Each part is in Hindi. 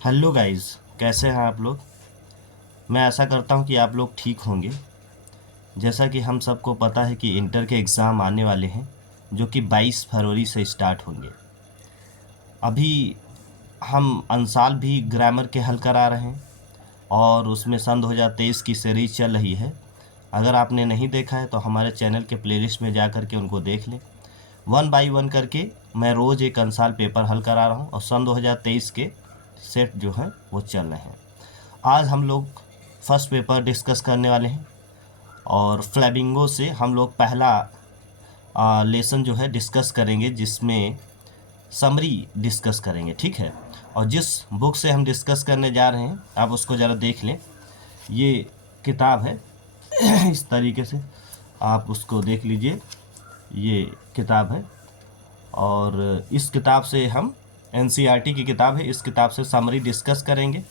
हेलो गाइस, कैसे हैं आप लोग। मैं आशा करता हूं कि आप लोग ठीक होंगे। जैसा कि हम सबको पता है कि इंटर के एग्ज़ाम आने वाले हैं, जो कि 22 फरवरी से स्टार्ट होंगे। अभी हम अंसाल भी ग्रामर के हल करा रहे हैं और उसमें सन 2023 की सीरीज चल रही है। अगर आपने नहीं देखा है तो हमारे चैनल के प्लेलिस्ट में जा कर के उनको देख लें। वन बाय वन करके मैं रोज़ एक अंसाल पेपर हल करा रहा हूँ और सन 2023 के सेट जो हैं वो चल रहे हैं। आज हम लोग फर्स्ट पेपर डिस्कस करने वाले हैं और फ्लेमिंगो से हम लोग पहला लेसन जो है डिस्कस करेंगे, जिसमें समरी डिस्कस करेंगे, ठीक है। और जिस बुक से हम डिस्कस करने जा रहे हैं आप उसको ज़रा देख लें। ये किताब है इस तरीके से आप उसको देख लीजिए। ये किताब है और इस किताब से हम एनसीईआरटी की किताब है, इस किताब से समरी डिस्कस करेंगे।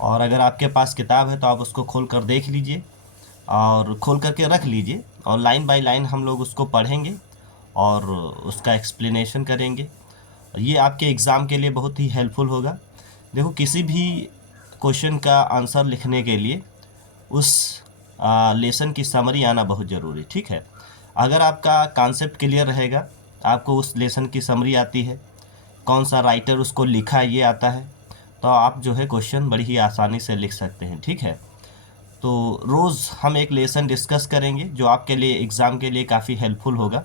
और अगर आपके पास किताब है तो आप उसको खोल कर देख लीजिए और खोल करके रख लीजिए और लाइन बाय लाइन हम लोग उसको पढ़ेंगे और उसका एक्सप्लेनेशन करेंगे। ये आपके एग्ज़ाम के लिए बहुत ही हेल्पफुल होगा। देखो, किसी भी क्वेश्चन का आंसर लिखने के लिए उस लेसन की समरी आना बहुत ज़रूरी, ठीक है। अगर आपका कॉन्सेप्ट क्लियर रहेगा, आपको उस लेसन की समरी आती है, कौन सा राइटर उसको लिखा ये आता है, तो आप जो है क्वेश्चन बड़ी ही आसानी से लिख सकते हैं, ठीक है। तो रोज़ हम एक लेसन डिस्कस करेंगे जो आपके लिए एग्ज़ाम के लिए काफ़ी हेल्पफुल होगा।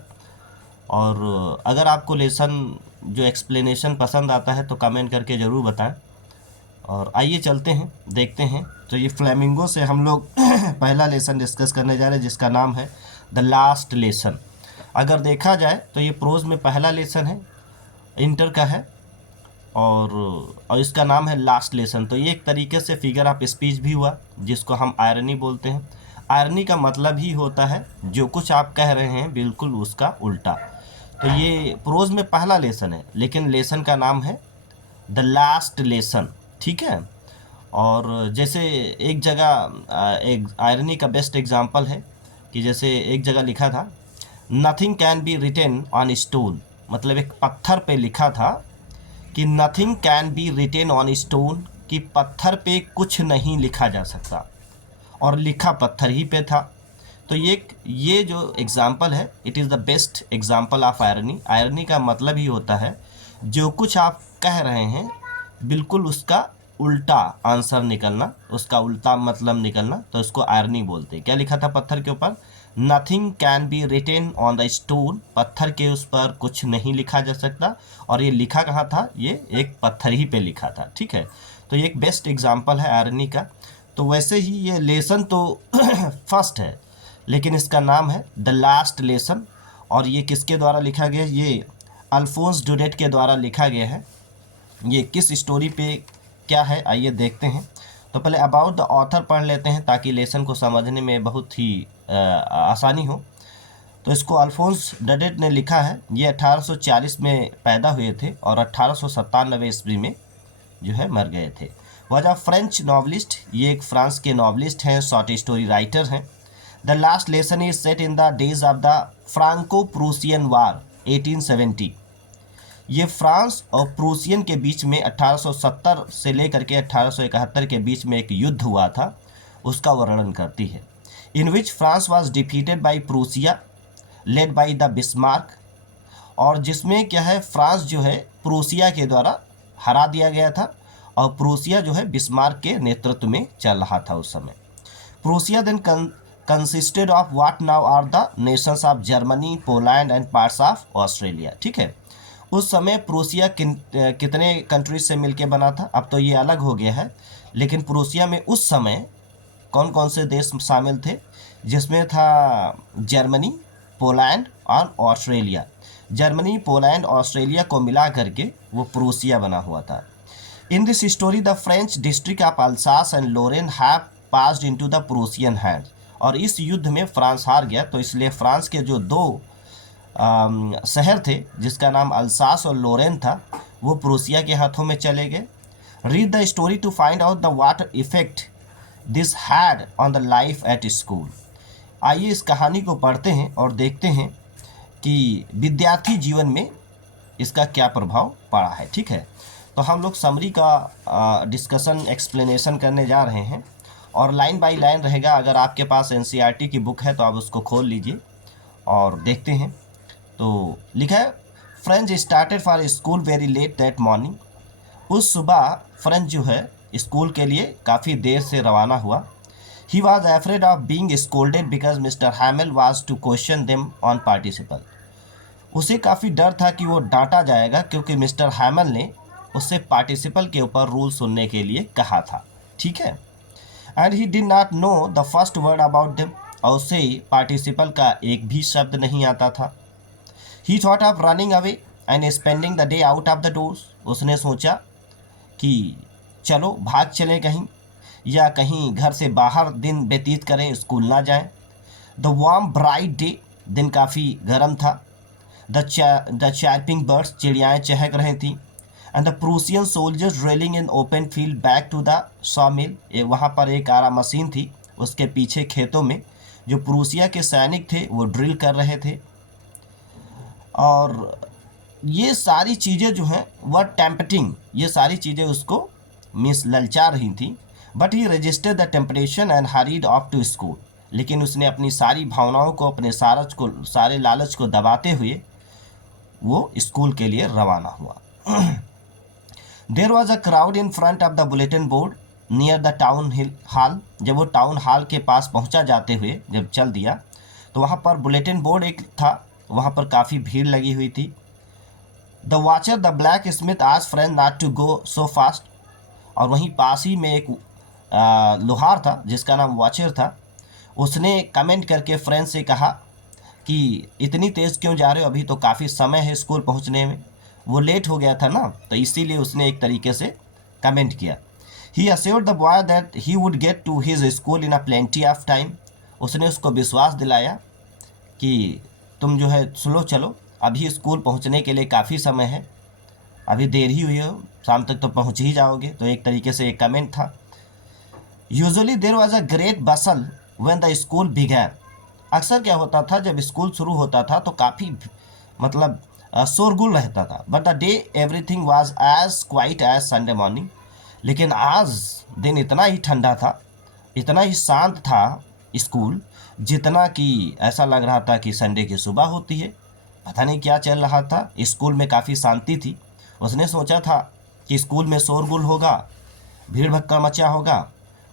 और अगर आपको लेसन जो एक्सप्लेनेशन पसंद आता है तो कमेंट करके ज़रूर बताएं। और आइए चलते हैं, देखते हैं। तो ये फ्लेमिंगो से हम लोग पहला लेसन डिस्कस करने जा रहे हैं, जिसका नाम है द लास्ट लेसन। अगर देखा जाए तो ये प्रोज में पहला लेसन है, इंटर का है और इसका नाम है लास्ट लेसन। तो ये एक तरीके से फिगर ऑफ स्पीच भी हुआ, जिसको हम आयरनी बोलते हैं। आयरनी का मतलब ही होता है जो कुछ आप कह रहे हैं बिल्कुल उसका उल्टा। तो ये प्रोज में पहला लेसन है, लेकिन लेसन का नाम है द लास्ट लेसन, ठीक है। और जैसे एक जगह एक आयरनी का बेस्ट एग्जांपल है कि जैसे एक जगह लिखा था nothing can be written on stone, मतलब एक पत्थर पे लिखा था कि nothing can be written on stone, कि पत्थर पे कुछ नहीं लिखा जा सकता, और लिखा पत्थर ही पे था। तो ये जो एग्जाम्पल है, it is the best example of irony. Irony का मतलब ही होता है जो कुछ आप कह रहे हैं बिल्कुल उसका उल्टा आंसर निकलना, उसका उल्टा मतलब निकलना, तो उसको आयरनी बोलते हैं। क्या लिखा था पत्थर के ऊपर? Nothing can be written on the stone, पत्थर के उस पर कुछ नहीं लिखा जा सकता। और ये लिखा कहाँ था? ये एक पत्थर ही पे लिखा था, ठीक है। तो ये एक बेस्ट एग्जाम्पल है आयरनी का। तो वैसे ही ये लेसन तो फर्स्ट है, लेकिन इसका नाम है द लास्ट लेसन। और ये किसके द्वारा लिखा गया? ये अल्फोंस डुडेट के द्वारा लिखा गया है। ये किस स्टोरी पे क्या है आइए देखते हैं। तो पहले अबाउट द ऑथर पढ़ लेते हैं ताकि लेसन को समझने में बहुत ही आसानी हो। तो इसको अल्फोंस डडेट ने लिखा है। ये 1840 में पैदा हुए थे और 1897 ईस्वी में जो है मर गए थे। वॉज अ फ्रेंच नॉवलिस्ट, ये एक फ्रांस के नॉवलिस्ट हैं, शॉर्ट स्टोरी राइटर हैं। The last lesson is set in the days of the Franco Prussian war 1870। ये फ्रांस और प्रूसियन के बीच में 1870 से लेकर के 1871 के बीच में एक युद्ध हुआ था, उसका वर्णन करती है। In which France was defeated by Prussia led by the Bismarck, और जिसमें क्या है, फ्रांस जो है प्रूसिया के द्वारा हरा दिया गया था और प्रूसिया जो है बिस्मार्क के नेतृत्व में चल रहा था उस समय। Prussia then consisted of what now are the nations of Germany, Poland and parts of Australia, ठीक है। उस समय प्रूसिया कितने कंट्रीज से मिलके बना था? अब तो ये अलग हो गया है, लेकिन प्रूसिया में उस समय कौन कौन से देश शामिल थे? जिसमें था जर्मनी, पोलैंड और ऑस्ट्रेलिया। जर्मनी, पोलैंड, ऑस्ट्रेलिया को मिला करके वो प्रूसिया बना हुआ था। In this story the French district of Alsace and Lorraine have passed into the Prussian hand. और इस युद्ध में फ्रांस हार गया, तो इसलिए फ्रांस के जो दो शहर थे जिसका नाम अल्सास और लोरेन था, वो प्रूसिया के हाथों में चले गए। Read the story to find out the what effect this had on the life at school. आइए इस कहानी को पढ़ते हैं और देखते हैं कि विद्यार्थी जीवन में इसका क्या प्रभाव पड़ा है, ठीक है। तो हम लोग समरी का डिस्कशन एक्सप्लेनेशन करने जा रहे हैं और लाइन बाय लाइन रहेगा। अगर आपके पास एनसीईआरटी की बुक है तो आप उसको खोल लीजिए और देखते हैं। तो लिखा है, French started for school very let that morning. उस सुबह फ्रेंच जो है स्कूल के लिए काफ़ी देर से रवाना हुआ। He was afraid of being scolded because mister Hamel was to question them on participle. उसे काफ़ी डर था कि वो डांटा जाएगा क्योंकि मिस्टर हैमिल ने उससे पार्टिसिपल के ऊपर रूल सुनने के लिए कहा था। ठीक है, and he did not know the first word about them. और उसे पार्टिसिपल का एक भी शब्द नहीं आता था। ही thought of running away and spending the day out of the doors. उसने सोचा कि चलो भाग चले कहीं या कहीं घर से बाहर दिन व्यतीत करें, स्कूल ना जाएं। द वार्म ब्राइट डे, दिन काफ़ी गर्म था। द चैर्पिंग बर्ड्स, चिड़ियाएँ चहक रही थीं। And the Prussian soldiers drilling in open field back to the sawmill. वहाँ पर एक आरा मशीन थी, उसके पीछे खेतों में जो प्रूसिया के सैनिक थे वो ड्रिल कर रहे थे। और ये सारी चीज़ें जो हैं वह टेम्पटिंग, ये सारी चीज़ें उसको मिस ललचा रही थी। But he registered the temptation and hurried off to school. लेकिन उसने अपनी सारी भावनाओं को, अपने सारे लालच को दबाते हुए वो स्कूल के लिए रवाना हुआ। There was a crowd in front of the bulletin board near the town hall. जब वो टाउन हॉल के पास पहुंचा जाते हुए जब चल दिया तो वहाँ पर बुलेटिन बोर्ड एक था, वहाँ पर काफ़ी भीड़ लगी हुई थी। The Wachter the blacksmith आज Franz not to go so fast. और वहीं पास ही में एक लोहार था जिसका नाम वॉचर था। उसने कमेंट करके फ्रेंड से कहा कि इतनी तेज़ क्यों जा रहे हो, अभी तो काफ़ी समय है स्कूल पहुंचने में। वो लेट हो गया था ना, तो इसीलिए उसने एक तरीके से कमेंट किया। He assured the boy that he would get to his school in a plenty of time. उसने उसको विश्वास दिलाया कि तुम जो है स्लो चलो, अभी स्कूल पहुंचने के लिए काफ़ी समय है, अभी देर ही हुई हो, शाम तक तो पहुंच ही जाओगे। तो एक तरीके से एक कमेंट था। Usually there was a great Bansal when the school began. अक्सर क्या होता था जब स्कूल शुरू होता था तो काफ़ी मतलब शोरगुल रहता था। But the day everything was as quiet as Sunday morning. लेकिन आज दिन इतना ही ठंडा था, इतना ही शांत था स्कूल, जितना कि ऐसा लग रहा था कि संडे की सुबह होती है। पता नहीं क्या चल रहा था, स्कूल में काफ़ी शांति थी। उसने सोचा था कि स्कूल में शोरगुल होगा, भीड़ भक्का मचा होगा,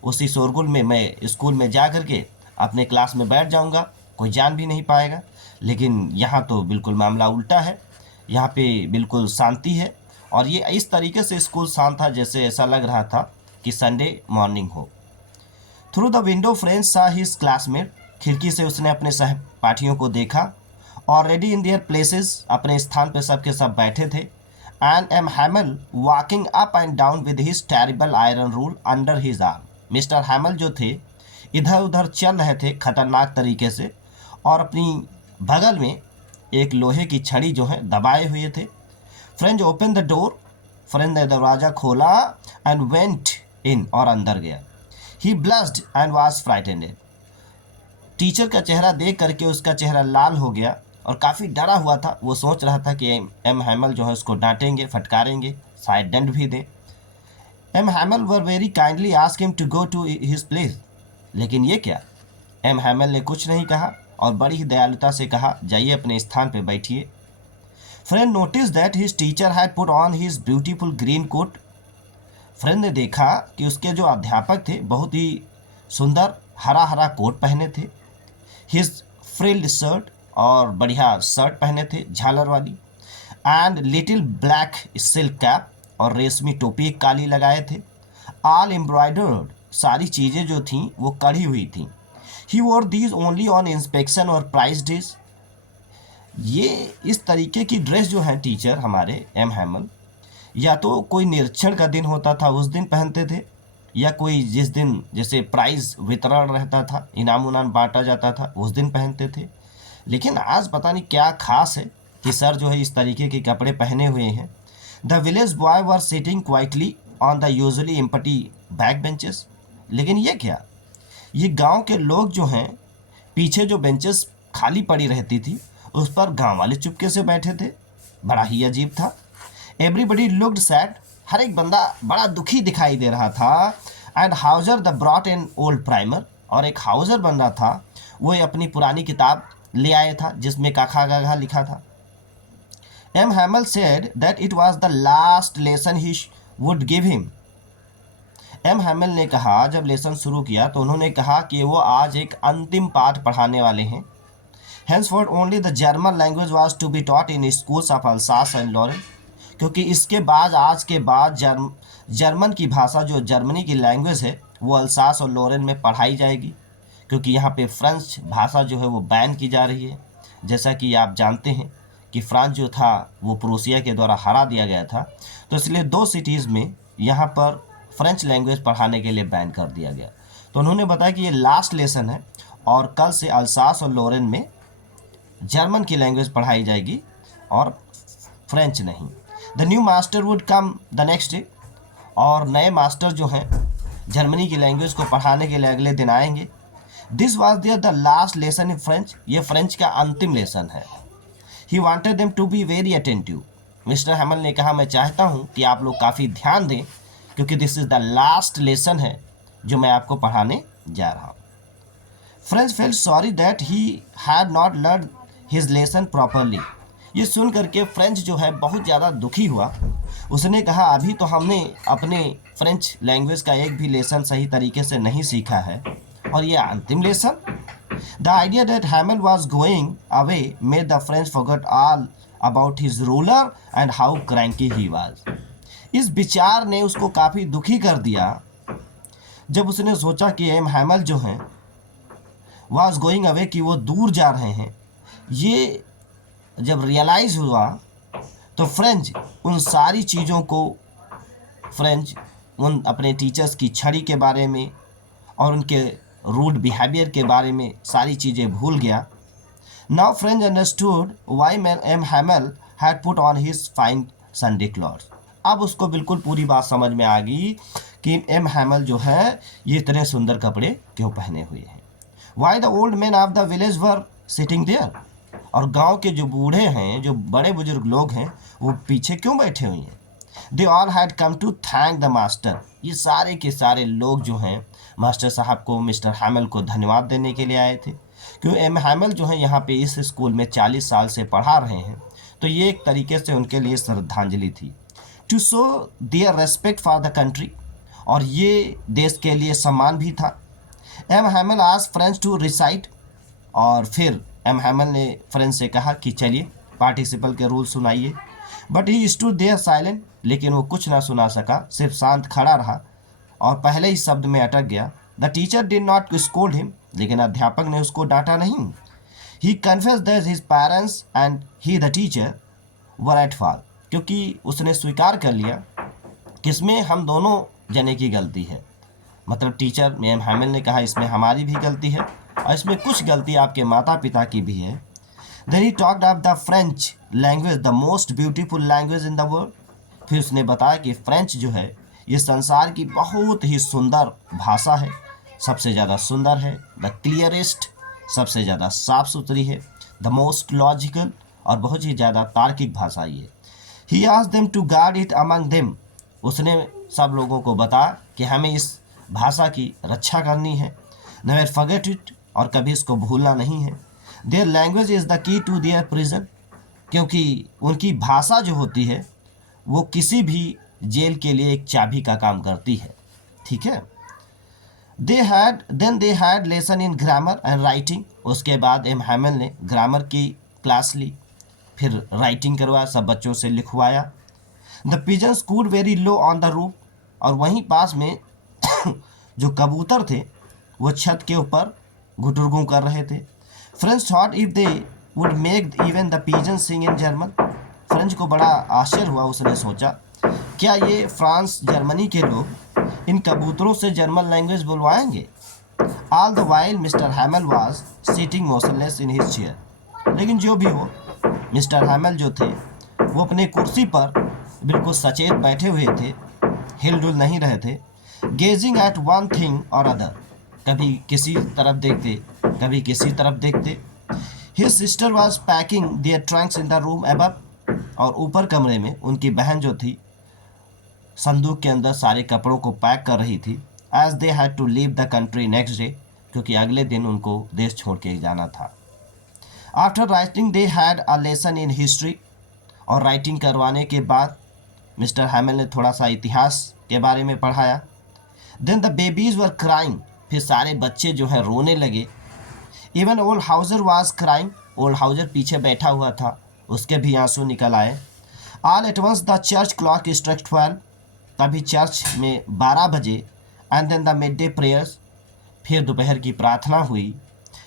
उसी शोरगुल में मैं स्कूल में जा कर के अपने क्लास में बैठ जाऊंगा, कोई जान भी नहीं पाएगा। लेकिन यहाँ तो बिल्कुल मामला उल्टा है, यहाँ पे बिल्कुल शांति है। और ये इस तरीके से स्कूल शांत था जैसे ऐसा लग रहा था कि संडे मॉर्निंग हो। थ्रू द विंडो फ्रेंच सा हिज क्लासमेट। खिड़की से उसने अपने सहपाठियों को देखा। ऑलरेडी इन देयर प्लेसेस, अपने स्थान पर सब के सब बैठे थे। And M Hamel walking up and down with his terrible iron rule under his arm. Mister Hamel जो थे इधर उधर चल रहे थे खतरनाक तरीके से और अपनी बगल में एक लोहे की छड़ी जो है दबाए हुए थे। Franz open the door. Franz ने दरवाज़ा खोला एंड वेंट इन, और अंदर गया। He blushed and was frightened. Teacher का चेहरा देख करके उसका चेहरा लाल हो गया और काफ़ी डरा हुआ था। वो सोच रहा था कि एम हैमल जो है उसको डांटेंगे, फटकारेंगे, शायद दंड भी दें। M Hamel were very kindly ask him to go to his place. लेकिन ये क्या, एम हैमल ने कुछ नहीं कहा और बड़ी ही दयालुता से कहा, जाइए अपने स्थान पर बैठिए। Friend notice that his teacher had put on his beautiful green coat. Friend ने देखा कि उसके जो अध्यापक थे बहुत ही सुंदर हरा हरा कोट पहने थे। हिज फ्रिल्ड शर्ट, और बढ़िया शर्ट पहने थे झालर वाली। And little black silk cap, और रेशमी टोपी काली लगाए थे। ऑल एम्ब्रॉयडर्ड, सारी चीज़ें जो थीं वो कढ़ी हुई थीं। He wore these only on inspection और प्राइस डेज। ये इस तरीके की ड्रेस जो है टीचर हमारे एम हैमल या तो कोई निरीक्षण का दिन होता था उस दिन पहनते थे, या कोई जिस दिन जैसे प्राइज़ वितरण रहता था, इनाम उनाम बांटा जाता था, उस दिन पहनते थे। लेकिन आज पता नहीं क्या खास है कि सर जो है इस तरीके के कपड़े पहने हुए हैं। The village boy were sitting quietly on the usually empty back benches. लेकिन ये क्या, ये गांव के लोग जो हैं पीछे जो बेंचेस खाली पड़ी रहती थी उस पर गांव वाले चुपके से बैठे थे। बड़ा ही अजीब था। Everybody looked sad. हर एक बंदा बड़ा दुखी दिखाई दे रहा था। And Houser the brought an old primer, और एक हाउजर बन रहा था, वो अपनी पुरानी किताब ले आया था जिसमें काखा गाघा लिखा था। M Hamel said that it was the last lesson he would give him. M Hamel ने कहा, जब लेसन शुरू किया तो उन्होंने कहा कि वो आज एक अंतिम पाठ पढ़ाने वाले हैं। Henceforth only the German language was to be taught in schools of Alsace and Lorraine, क्योंकि इसके बाद आज के बाद जर्मन की भाषा, जो जर्मनी की लैंग्वेज है, वो अल्सास और लोरेन में पढ़ाई जाएगी, क्योंकि यहाँ पे फ्रेंच भाषा जो है वो बैन की जा रही है। जैसा कि आप जानते हैं कि फ्रांस जो था वो प्रूसिया के द्वारा हरा दिया गया था, तो इसलिए 2 सिटीज़ में यहाँ पर फ्रेंच लैंग्वेज पढ़ाने के लिए बैन कर दिया गया। तो उन्होंने बताया कि ये लास्ट लेसन है और कल से अल्सास और लोरेन में जर्मन की लैंग्वेज पढ़ाई जाएगी और फ्रेंच नहीं। The new master would come the next day, और नए मास्टर जो हैं जर्मनी की लैंग्वेज को पढ़ाने के लिए अगले दिन आएंगे। This was there the last lesson in French, ये फ्रेंच का अंतिम लेसन है। He wanted them to be very attentive, mister Hamel ने कहा, मैं चाहता हूँ कि आप लोग काफ़ी ध्यान दें, क्योंकि this is the last lesson है जो मैं आपको पढ़ाने जा रहा हूँ। French felt sorry that he had not learn his lesson properly. ये सुन करके फ्रेंच जो है बहुत ज़्यादा दुखी हुआ। उसने कहा, अभी तो हमने अपने फ्रेंच लैंग्वेज का एक भी लेसन सही तरीके से नहीं सीखा है, और ये अंतिम lesson. The idea that हैमल was going away made the French forgot all about his ruler and how cranky he was. इस विचार ने उसको काफ़ी दुखी कर दिया जब उसने सोचा कि एम हैमल जो हैं वॉज गोइंग अवे, कि वो दूर जा रहे हैं। ये जब रियलाइज़ हुआ तो फ्रेंच उन सारी चीज़ों को, फ्रेंच उन अपने टीचर्स की छड़ी के बारे में और उनके रूड बिहेवियर के बारे में सारी चीज़ें भूल गया। Now French understood why M Hamel had put on his fine Sunday clothes. अब उसको बिल्कुल पूरी बात समझ में आ गई कि एम हैमल जो है ये इतने सुंदर कपड़े क्यों पहने हुए हैं। Why the old man of the village were sitting there, और गांव के जो बूढ़े हैं, जो बड़े बुजुर्ग लोग हैं, वो पीछे क्यों बैठे हुए हैं। They all had come to thank the master, ये सारे के सारे लोग जो हैं मास्टर साहब को, मिस्टर हैमल को धन्यवाद देने के लिए आए थे, क्योंकि एम हैमल जो है यहाँ पे इस स्कूल में 40 साल से पढ़ा रहे हैं, तो ये एक तरीके से उनके लिए श्रद्धांजलि थी। To show their respect for the country, और ये देश के लिए सम्मान भी था। M Hamel asked French to recite, और फिर एम हैमल ने फ्रेंच से कहा कि चलिए पार्टिसिपल के रूल सुनाइए। But he stood there silent, लेकिन वो कुछ ना सुना सका, सिर्फ शांत खड़ा रहा और पहले ही शब्द में अटक गया। The teacher did not scold him, लेकिन अध्यापक ने उसको डांटा नहीं। He confessed that his parents and he the teacher were at fault, क्योंकि उसने स्वीकार कर लिया कि इसमें हम दोनों जने की गलती है। मतलब टीचर एम हैमल ने कहा इसमें हमारी भी गलती है और इसमें कुछ गलती आपके माता पिता की भी है। Then he talked of the French language, the most beautiful language in the world. फिर उसने बताया कि फ्रेंच जो है ये संसार की बहुत ही सुंदर भाषा है, सबसे ज़्यादा सुंदर है, द क्लियरेस्ट, सबसे ज़्यादा साफ सुथरी है, द मोस्ट लॉजिकल, और बहुत ही ज़्यादा तार्किक भाषा ये। He asked them to guard it among them, उसने सब लोगों को बताया कि हमें इस भाषा की रक्षा करनी है, नेवर फॉरगेट इट, और कभी इसको भूलना नहीं है। Their language is the key to their prison, क्योंकि उनकी भाषा जो होती है वो किसी भी जेल के लिए एक चाबी का काम करती है। ठीक है। They had lesson in grammar and writing, उसके बाद एम हैमल ने ग्रामर की क्लास ली, फिर राइटिंग करवाया, सब बच्चों से लिखवाया। The pigeons cooed very low on the roof, और वहीं पास में जो कबूतर थे वो छत के ऊपर घुटुरगू कर रहे थे। French thought if they would make even the pigeon sing in German, French को बड़ा आश्चर्य हुआ, उसने सोचा क्या ये फ्रांस जर्मनी के लोग इन कबूतरों से जर्मन लैंग्वेज बुलवाएंगे। All the while Mr Hamel was sitting motionless in his chair, लेकिन जो भी हो मिस्टर हैमल जो थे वो अपने कुर्सी पर बिल्कुल सचेत बैठे हुए थे, हिलडुल नहीं रहे थे। गेजिंग एट वन थिंग और अदर, कभी किसी तरफ देखते कभी किसी तरफ देखते। His sister was packing their trunks in the room above, और ऊपर कमरे में उनकी बहन जो थी संदूक के अंदर सारे कपड़ों को पैक कर रही थी, as they had to leave the country next day, क्योंकि अगले दिन उनको देश छोड़ के जाना था। After writing they had a lesson in history, और राइटिंग करवाने के बाद मिस्टर हैमिल ने थोड़ा सा इतिहास के बारे में पढ़ाया। Then the babies were crying, फिर सारे बच्चे जो है रोने लगे। Even old Hauser was crying, old Hauser पीछे बैठा हुआ था, उसके भी आंसू निकल आए। All at once the church clock struck 12, तभी चर्च में 12 बजे। And then the mid day prayers, फिर दोपहर की प्रार्थना हुई।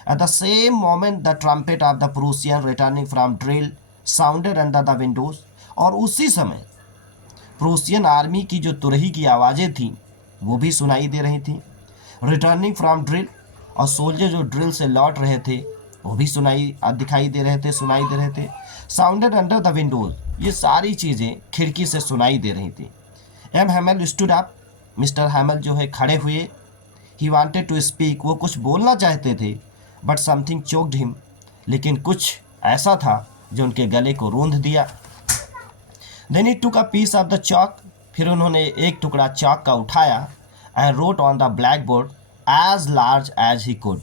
At the same moment the trumpet of the Prussian returning from drill sounded under the Windows, और उसी समय प्रूसियन आर्मी की जो तुरही की आवाज़ें थीं वो भी सुनाई दे रही थी। रिटर्निंग फ्रॉम ड्रिल, और सोल्जर जो ड्रिल से लौट रहे थे वो भी दिखाई दे रहे थे, सुनाई दे रहे थे। साउंडेड अंडर द विंडोज, ये सारी चीज़ें खिड़की से सुनाई दे रही थी। एम हैमिल स्टूड अप, मिस्टर हैमिल जो है खड़े हुए। ही वांटेड टू स्पीक, वो कुछ बोलना चाहते थे, बट समथिंग चोक्ड हिम, लेकिन कुछ ऐसा था जो उनके गले को रूंध दिया। Then he took a piece of the chalk, फिर उन्होंने एक टुकड़ा चॉक का उठाया। And wrote on the blackboard as large as he could,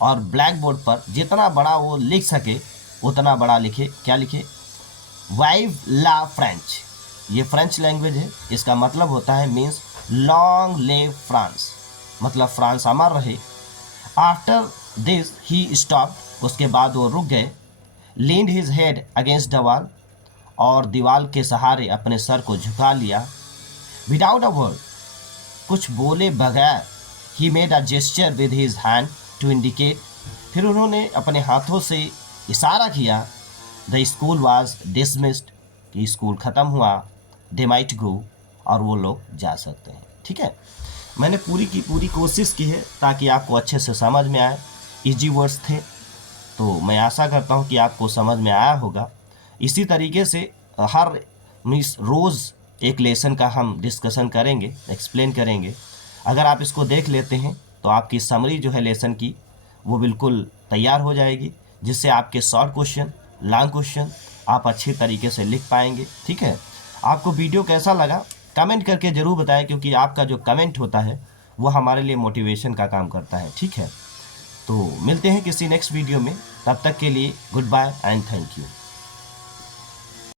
और ब्लैक बोर्ड पर जितना बड़ा वो लिख सके उतना बड़ा लिखे। क्या लिखे? वाइव ला फ्रेंच, ये फ्रेंच लैंग्वेज है, इसका मतलब होता है मीन्स लॉन्ग लिव फ्रांस, मतलब फ्रांस अमर रहे। आफ्टर दिस ही स्टॉप, उसके बाद वो रुक गए। Leaned his head against the wall, और दीवार के सहारे अपने सर को झुका लिया। विदाउट अ वर्ड, कुछ बोले बगैर, he made a gesture with his hand to indicate, फिर उन्होंने अपने हाथों से इशारा किया। द स्कूल वाज डिसमिस्ड, कि स्कूल ख़त्म हुआ। दे माइट गो, और वो लोग जा सकते हैं। ठीक है, मैंने पूरी की पूरी कोशिश की है ताकि आपको अच्छे से समझ में आए। इजी वर्ड्स थे, तो मैं आशा करता हूँ कि आपको समझ में आया होगा। इसी तरीके से हर रोज़ एक लेसन का हम डिस्कशन करेंगे, एक्सप्लेन करेंगे। अगर आप इसको देख लेते हैं तो आपकी समरी जो है लेसन की वो बिल्कुल तैयार हो जाएगी, जिससे आपके शॉर्ट क्वेश्चन, लॉन्ग क्वेश्चन आप अच्छी तरीके से लिख पाएंगे। ठीक है, आपको वीडियो कैसा लगा कमेंट करके ज़रूर बताएं, क्योंकि आपका जो कमेंट होता है वो हमारे लिए मोटिवेशन का काम करता है। ठीक है, तो मिलते हैं किसी नेक्स्ट वीडियो में, तब तक के लिए goodbye and thank you.